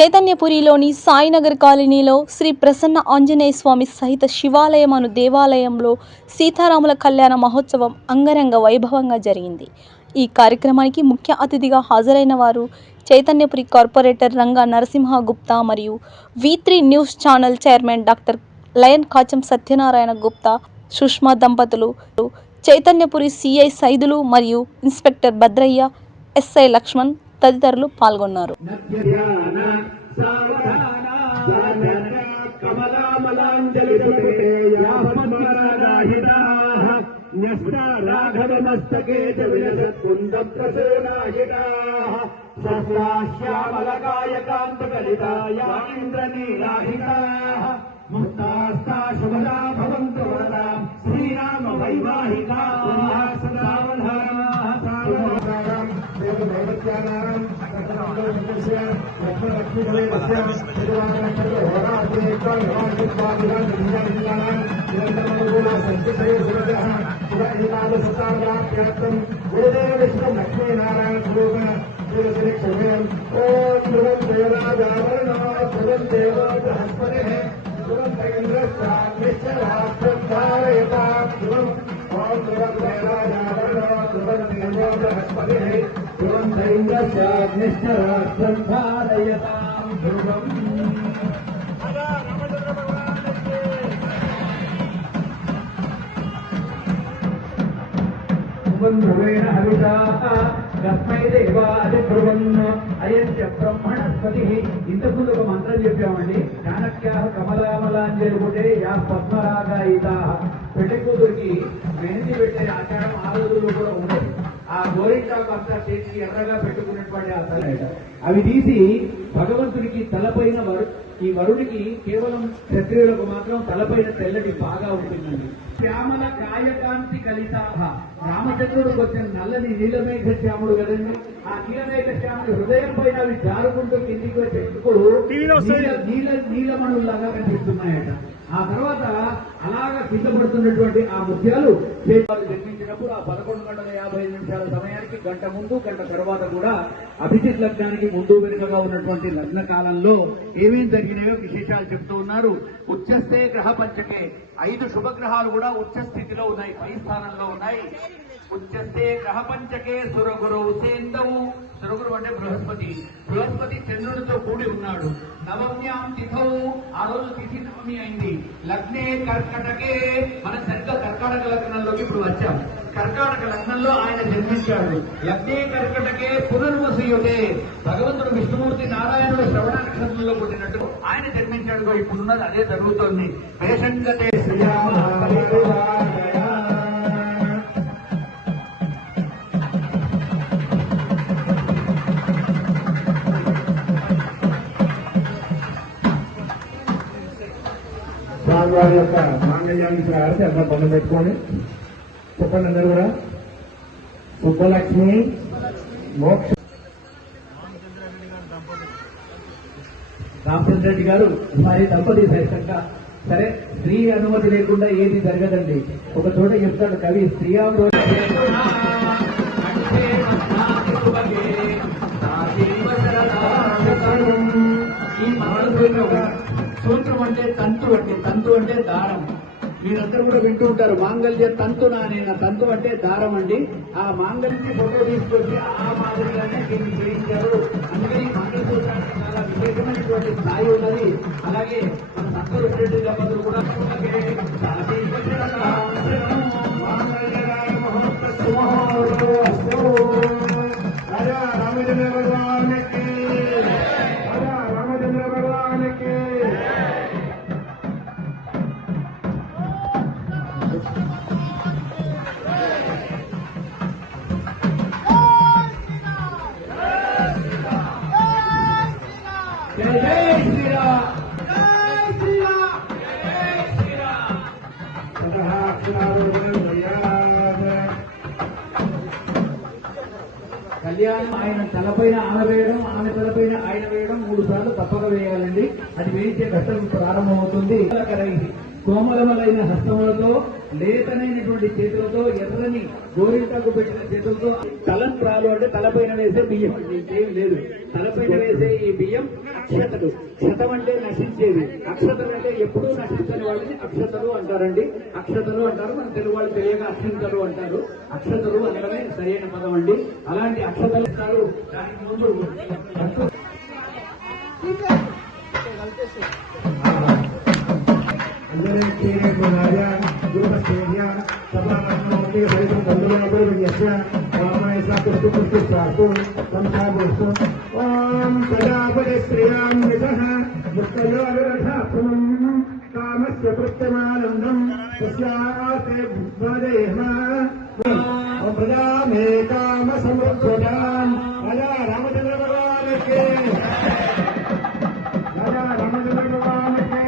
చైతన్యపురిలోని సాయినగర్ కాలనీలో శ్రీ ప్రసన్న ఆంజనేయ స్వామి సహిత శివాలయం అను దేవాలయంలో సీతారాముల కళ్యాణ మహోత్సవం అంగరంగ వైభవంగా జరిగింది. ఈ కార్యక్రమానికి ముఖ్య అతిథిగా హాజరైన వారు చైతన్యపురి కార్పొరేటర్ రంగా నరసింహ గుప్తా మరియు V3 news channel chairman doctor lion Kacham Satyanarayana Gupta, Sushma దంపతులు, చైతన్యపురి సిఐ సైదులు మరియు ఇన్స్పెక్టర్ భద్రయ్య, ఎస్ఐ లక్ష్మణ్ తదితరులు పాల్గొన్నారు. శ్రీరామ వైవాహికా ఇంతకుముందు ఒక మంత్రం చెప్పామండి. చాణక్యా కమలామలాంజలిగుటే యా పద్మరాగాయితా. పెళ్లి కూతురికి మెహందీ పెట్టే ఆచారం ఆ రోజుల్లో కూడా ఉండేది. ఆ గోరింటాకు అంతా చేసి ఎర్రగా పెట్టుకున్నటువంటి ఆ తల అవి తీసి భగవంతుడికి తలపైన ఈ వరుడికి కేవలం క్షత్రియులకు మాత్రం తలపైన తెల్లటి బాగా ఉంటుందండి. శ్యామల కాయకాంతి కలితాహ. రామచంద్రుడు కొంచెం నల్లని నీలమేఘ శ్యాముడు కదండి. ఆ నీలమేఘ శ్యాముడు హృదయం పైన అవి జారుకుంటూ కిందికి వచ్చేందుకు నీలమణుల్లాగా కనిపిస్తున్నాయట. ఆ తర్వాత అలాగా కింద పడుతున్నటువంటి ఆ ముత్యాలు జన్మించినప్పుడు ఆ 11:55 సమయానికి గంట ముందు గంట తర్వాత కూడా అభిజిత్ లగ్నానికి ముందు వెనుకగా ఉన్నటువంటి లగ్న కాలంలో ఏమేం జరిగినాయో విశేషాలు చెప్తూ ఉన్నారు. ఉచ్చస్థే గ్రహ పంచకే 5 శుభగ్రహాలు కూడా ఉచ్చ స్థితిలో ఉన్నాయి, పై స్థానంలో ఉన్నాయి. ఉచ్చస్థే గ్రహ పంచకే సురగురు సేందవు. సురగురు అంటే బృహస్పతి. బృహస్పతి చంద్రుడితో కూడి ఉన్నాడు. నవమ్యాం తిథౌ, ఆ రోజు తిథి నవమి అయింది. లగ్నే కర్కటకే, మనం సరిగ్గా కర్కాటక లగ్నంలోకి ఇప్పుడు వచ్చాం. కర్కాటక లగ్నంలో ఆయన జన్మించాడు. లగ్నే కర్కటకే పునర్వసుయుతే. భగవంతుడు విష్ణుమూర్తి నారాయణుడు శ్రవణ నక్షత్రంలో పుట్టినట్టు ఆయన జన్మించాడు. ఇప్పుడున్నది అదే జరుగుతోంది. వేషంగతే శ్రీరామ స్వామివారి యొక్క మాంగళ్యాన్ని ఆడితే అందరూ బంధం పెట్టుకోండి. చెప్పండి అందరూ కూడా. సుబ్బలక్ష్మి మోక్ష రామచంద్ర రెడ్డి గారు వారి దంపతి సహితంగా. సరే, స్త్రీ అనుమతి లేకుండా ఏది జరగదండి. ఒక చోట చెప్తాడు కవి, స్త్రీయాము ఈ మానవుడు సూత్రం అంటే తంతు అంటే దారం. మీరందరూ కూడా వింటూ ఉంటారు, మాంగళ్య తంతు నానేన. తంతు అంటే దారం అండి. ఆ మాంగళ్య ఫోటో తీసుకొచ్చి ఆ మాదిరిగానే దీన్ని చేయించారు. అందుకని మంగళసూత్రానికి చాలా విశేషమైనటువంటి స్థాయి ఉన్నది. అలాగే మన సంతోష్ రెడ్డి దంపతులు కూడా కళ్యాణం ఆయన తలపైన ఆమె వేయడం, ఆమె తలపైన ఆయన వేయడం 3 సార్లు తప్పక వేయాలండి. అది వేయించే కష్టం ప్రారంభమవుతుంది. కోమలములైన హస్తములతో లేతనైనటువంటి చేతులతో ఎర్రని గోరింటాకు పెట్టిన చేతులతో తలంత్రాలు అంటే తలపైన వేసే బియ్యం, ఇంకేం లేదు. తలపైన వేసే ఈ బియ్యం అక్షతలు. క్షతం అంటే నశించేది, అక్షతలు అంటే ఎప్పుడూ నశించని వాటిని అక్షతలు అంటారండి. అక్షతలు అంటారు, మన తెలుగు వాళ్ళు తెలియక అక్షంతలు అంటారు. అక్షతలు అనడమే సరైన పదం అండి. అలాంటి అక్షతలు ఇస్తారు. దానికి ముందు राजा गुरुपस्तेभ्य सभानोति सहितं बन्धुरापुरयस्य रामायसाकुस्तुस्तु संसापुस्तु ओम प्रजापति श्रीराम विदः मुक्तयोरथापुरं कामस्य कृत्यमानन्दं तस्याते भवेम ओम प्रजामे काम समृद्धतां राजा रामचंद्र भगवान के राजा रामचंद्र भगवान के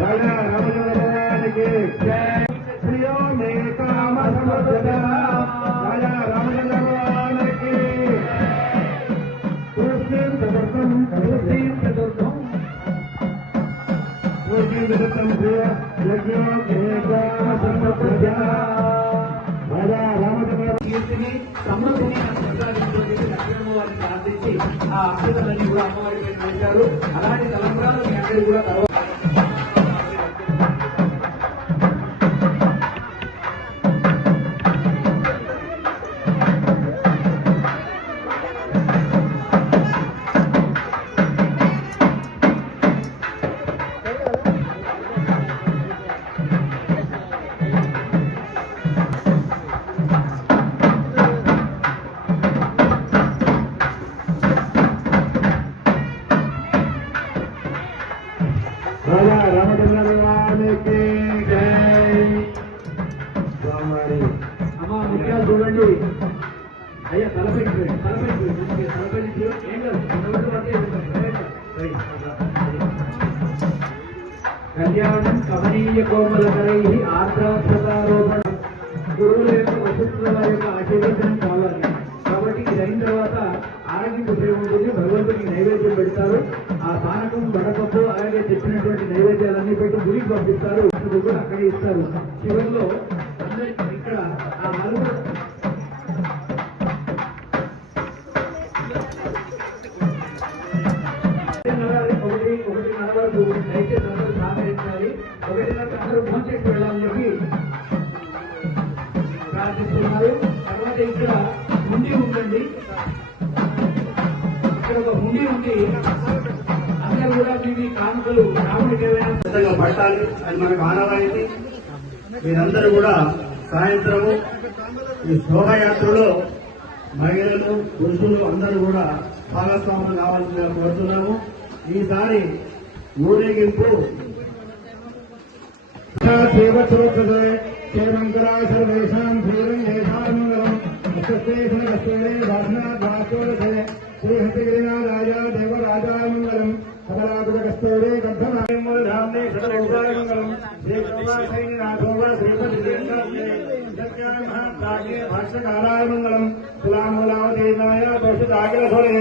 राजा रामचंद्र भगवान के जय श्रियो में काम समृद्धता राजा रामचंद्र भगवान के तुलसीं चतुर्थम प्रिय यज्ञो में काम समृद्धता राजा रामचंद्र కీర్తిని సమృద్ధిని ప్రసాదించుకుని లక్ష్మమ్మ వారిని ప్రార్థించి ఆ అక్షతలన్నీ కూడా అమ్మవారి మీద వేశారు. అలాంటి తలంబ్రాలు మీ అందరూ కూడా తర్వాత राजा रामचंद्र भगवान की जय स्वामी అమ్మ ముఖ్యాలు చూడండి. అయ్యా తలపెట్టి తలపెట్టి ఏం కాదు కళ్యాణం కమనీయ కోమలకరై ఆర్ద్రాక్షతారోపణ గురువుల యొక్క వశిష్ఠుల వారి యొక్క ఆశీర్వచనం కావాలి. కాబట్టి ఇది అయిన తర్వాత ఆరోగ్యం ఉపయోగం ఉంటుంది. భగవంతుడికి నైవేద్యం పెడతారు. ఆ పానకం వడపప్పు అలాగే తెచ్చినటువంటి నైవేద్యాలన్నీ పెట్టి గుడికి పంపిస్తారు. కూడా అక్కడే ఇస్తారు. చివరిలో అందరికీ ఇక్కడ ఆ నలుగురు ఒకటి దయచేసి అందరూ సహకరించాలి. ఒకటిన్నర అందరూ భోంచేసి వెళ్ళాలని చెప్పి ప్రార్థిస్తున్నారు. తర్వాత ఇక్కడ హుండీ ఉందండి. ఇక్కడ ఒక హుండీ ఉంది. అందరూ కూడా మీ కానుకలు రాముడికి ఏదైనా పట్టాలి, అది మనకు ఆనవాయితీ. మీరందరూ కూడా సాయంత్రము ఈ శోభయాత్రలో మహిళలు పురుషులు అందరూ కూడా భాగస్వాములు కావాల్సిందిగా కోరుతున్నాము. ఈసారి ఊరేగింపు क्षेमंकराय सर्वेषां धीरं येषामंगलम् अष्टस्तेषु कस्तेने भाषणाद्वास्तोरथे श्रीहतिगिरिनाथाय देवराजाय मङ्गलम् कमलाकुटकस्तूरे गन्धनायमुलधाम्ने सतरोगाय मङ्गलम् श्रीकृष्णाशैनिनाथोव श्रीपतिदेवनाथने सत्यामहाप्राज्ञे भाष्यकाराय मङ्गलम् तुलामूलावतीर्णाय दोषिताकिलसुरे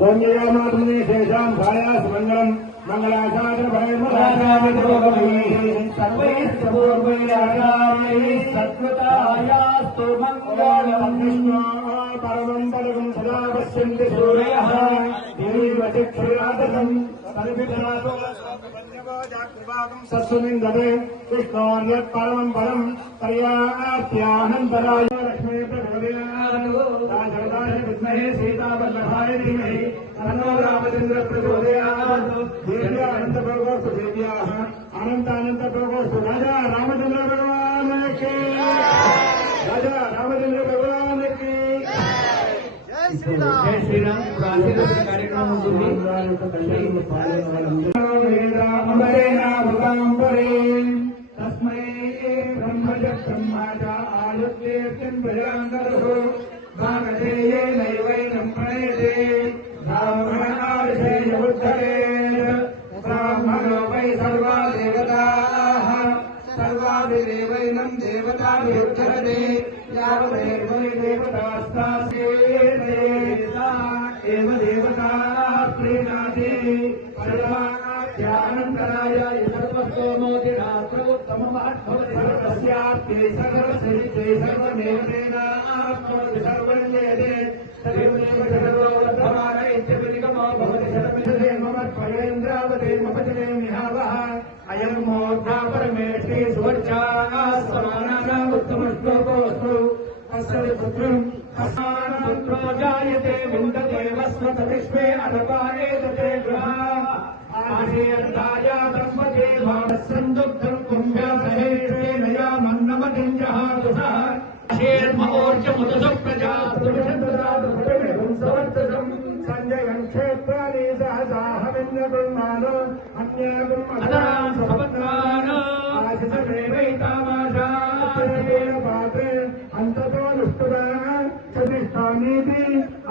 सौम्ययामात्मने शेषां भायास मङ्गलम् मंगलाशासन सत्वतायास्तु मंगलम् विष्णु परमं पदकं सदा पश्यन्ति सूर्यः देवीवचिक्षुरादसम् सत्सुनिन्दते कृष्णोऽन्यत् परमं पदं पर्याप्त्याहन्तराय लक्ष्मी प्रचोदयात् विद्महे सीतावल्लभाय धीमहि तन्नो रामचन्द्र प्रचोदयात् अनंत भगवत देव्याः अनंत भगवत राजा रामचंद्र भगवान के राजा रामचंद्र भगवान की జై శ్రీరామ్. ఇప్పుడు ఆశీర్వాద కార్యక్రమం ఉంటుంది. तस्मै ब्रह्मज ब्रह्माचा आयुर्वेद्यं भजाङ्गरुः भागधेयेनैवैनं प्रणयते ब्राह्मणार्षेयोद्धरेत् ब्राह्मणो वै सर्वा देवताः सर्वाभिदेवैनं देवताभिरुद्धरते यावदेवै देवतास्तासेतयेता एव देवता प्रीणाति सर्वाध्यानन्तराय सर्वस्तोमोतिरात्रोत्तममात्मवति सर्वस्याप्त्यै सर्वसहित्यै सर्वमेव तेनाप्नोति सर्वण्येते तदेव सर्वोद्धमान इत्यभिनिगमो भवति सर्वमिदे मम त्वयेन्द्रावते मम जने मिहावः अयं मोर्धा परमेष्टि सुवर्चाः समानानाम् उत्तमश्लोकोऽस्तु अस्य पुत्रम् अस्मानपुत्रो जायते विन्दते वस्वतविश्वे अनपायेते गृहा आशीर्दाया दम्पते भावस्सन्दुग्धम् कुम्भ्यासहेष्टेन यामन्नमतिम् जहातुषः ेर्मोर्जमुदसुप्रजातुषम् सञ्जयम् क्षेत्राणि सहसाहमिन्यकुर्मानो अन्याकुर्मधरान् सुभद्रान् आशिषमेवैतामाशात्रेण पात्रे अन्ततो नुष्टुराः प्रतिष्ठानीति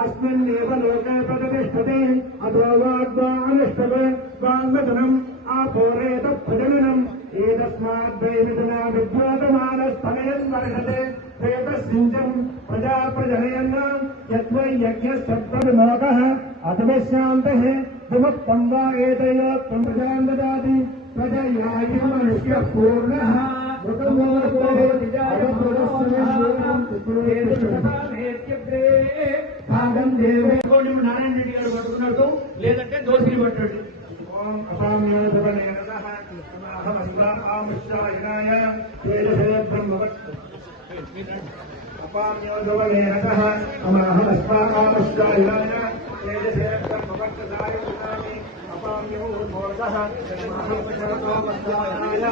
अस्मिन्नेव लोके प्रतिष्ठति अथो वाग्वानिष्ठवे वाङ्मदनम् आपोरेत प्रजननम् एतस्माद्वैमिदना विद्योतमानस्तनयन् वर्षते प्रेतसिञ्चम् प्रजा प्रजनयन् यद्वै यज्ञस्तत्त्वविमोकः अथविश्रान्तः विमुक्तम् वा एतयोत्तम् प्रजाम् ददाति प्रजयाय मनुष्यः पूर्णः భాగం దేవే నారాయణ రెడ్డి గారు పట్టుకున్నట్టు లేదంటే దోషిని పట్టాడు ఓం అపామ్యోధవనేనః అహమస్వాముష్టాయనాయ తేజసే బ్రహ్మవత్ అపామ్యోధవనేనః అహమస్వాముష్టాయనాయ తేజసే బ్రహ్మవత్తాయ ఉదామి అపామ్యోధవః మహాపశవతోమస్తాయనాయ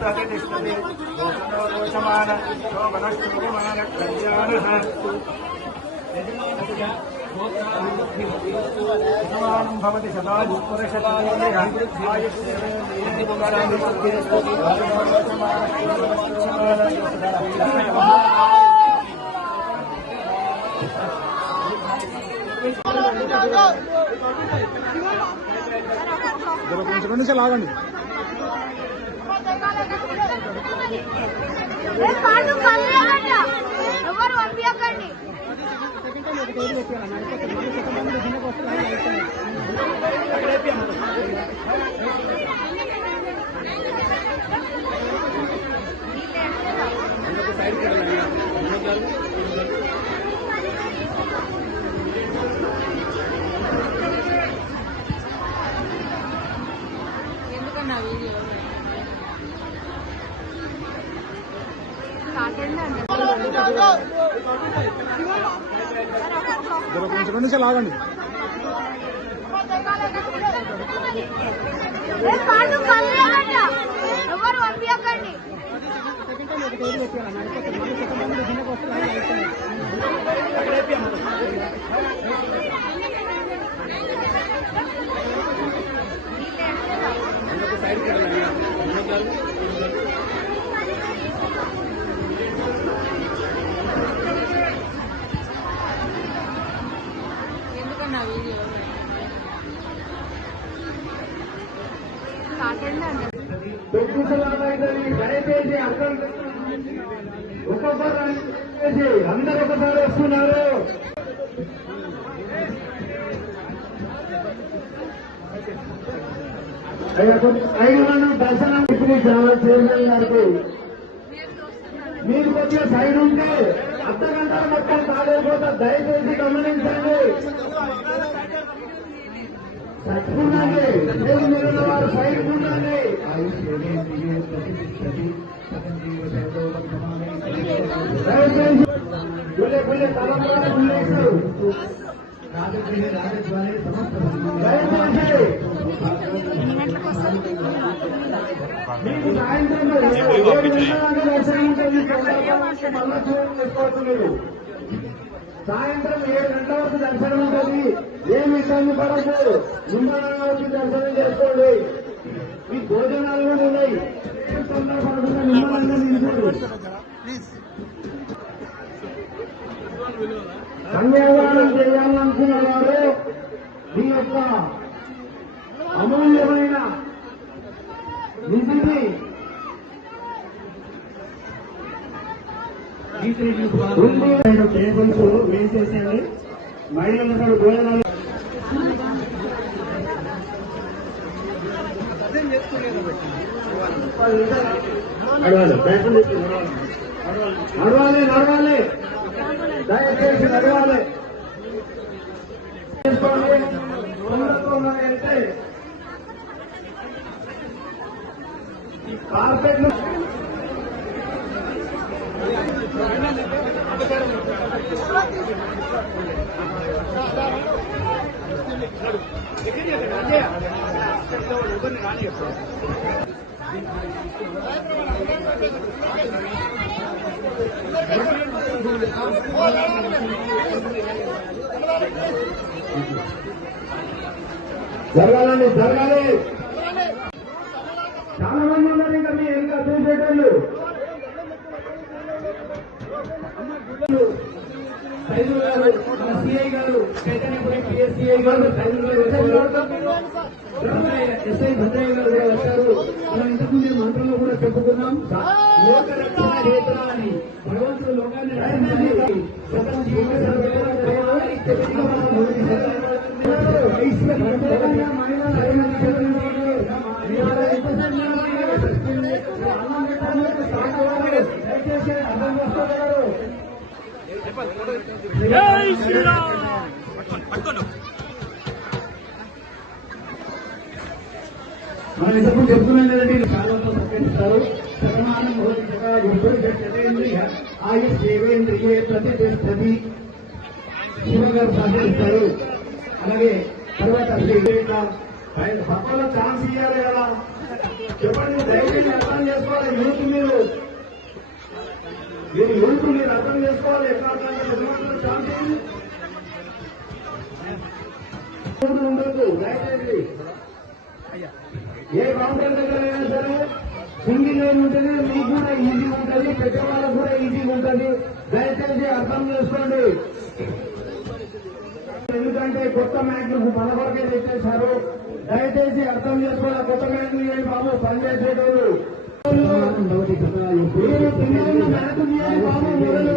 प्रतिष्ठते दोषमान शोभनष्टमान कल्याणः यजमानं भवति शतायु पुरुषतायु కొంచెం నుంచి లాగండి ఎవరు పంపించకండి ఎందుకన్నా వీడియో కొంచెం నుంచి లాగండి ఎవరు పంపించకండి ఎందుకన్నా వీడియో దయచేసి అర్థం ఒక్కొక్కరు అందరూ ఒకసారి వస్తున్నారు. ఐదులను దర్శనం ఇప్పుడు చైర్మన్ గారికి మీరు కొద్దిగా సైడ్ ఉంటే అర్ధ గంటల మొత్తం కాలేకపోతే దయచేసి గమనించండి. చచ్చుకుండండి, మీరు వారు సైడ్ ఉండండి. దయచేసి గుళ్ళే తలంలో గుళ్ళేశారు. దయచేసి మీకు సాయంత్రం దర్శనం ఉంటుంది. మళ్ళా చేసుకోవచ్చు మీరు. సాయంత్రం 7 గంటల వరకు దర్శనం ఉంటుంది. ఏమి ఇబ్బంది పడద్దు, నిమ్మలంగా వచ్చి దర్శనం చేసుకోండి. ఈ భోజనాలు కూడా ఉన్నాయి. తొందరపడకుండా నిమ్మలంగా నిలుచోండి. కన్యాదానం చేయాలనుకున్న వారు మీ యొక్క అమూల్యమైన నిధిని టేబుల్స్ వేసేసేయండి. మహిళలందరూ భోజనాలు నడవాలి నడవాలి, దయచేసి నడవాలి. అయితే కార్పెట్లు జరగాలండి, జరగాలి. చాలా మంది ఉన్నారు ఇంకా మీ ఇంకా చూసేటోళ్ళు. సైదుల్ గారు, మన సిఐ గారు, చైతన్యపురి పిఎస్సిఐ గారు, సైదుల్ గారు, ఎస్ఐ భద్రయ్య గారు కూడా వచ్చారు. మనం ఇంతకుముందు మంత్రంలో కూడా చెప్పుకున్నాం, లోక రక్షణ హేతురా అని. భగవంతుడు లోకాన్ని రక్షించాలి. సకల జై శ్రీరామ్. మనం ఇంతకు చెప్తున్నాం కదండి, చాలా ప్రకటిస్తారు. శతమానం ఆయు దేవేంద్రియ ప్రతిష్టది శివగారు సాధిస్తారు. అలాగే తర్వాత పక్కన ఛాన్స్ ఇవ్వాలి కదా. చెప్పండి, దయచేసి అర్థం చేసుకోవాలి. యూత్ మీరు యూత్ మీరు అర్థం చేసుకోవాలి. ఎట్లా ఛాన్స్ ఉండదు. దయచేసి ఏ కౌంటర్ దగ్గర అయినా సరే సింగిల్ లైన్ ఉంటుంది. మీకు కూడా ఈజీ ఉంటుంది, పెద్దవాళ్ళకు కూడా ఈజీగా ఉంటుంది. దయచేసి అర్థం చేసుకోండి. ఎందుకంటే కొత్త మ్యాట్లు మన వరకే తెచ్చేశారు. దయచేసి అర్థం చేసుకోవాలి. కొత్త మ్యాట్లు ఇవ్వండి బాబు, పనిచేసేటోళ్ళు. మీరు పిల్లలను మ్యాట్లు తీయండి బాబు. మొదలు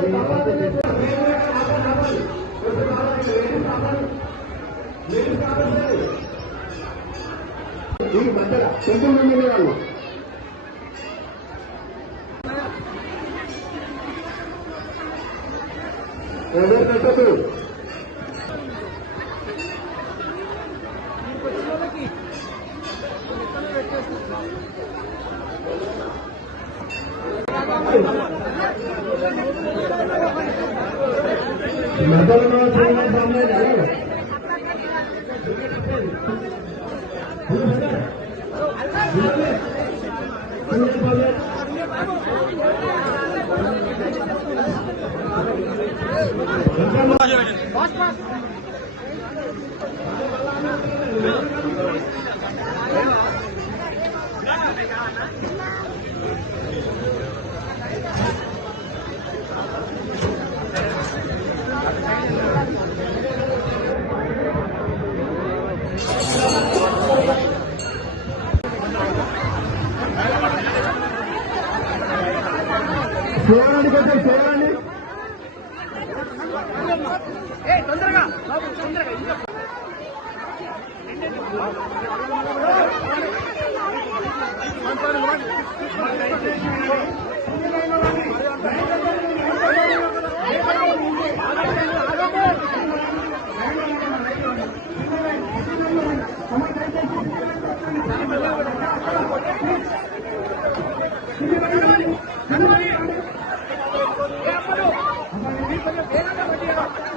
ఈ మధ్యలో కొంచెం మంది వాళ్ళు ఎవరు పెట్టదు. మధ్యలో సామ్రాజ్యం చేయాలని కొంచెం చేయాలని తొందరగా Hey,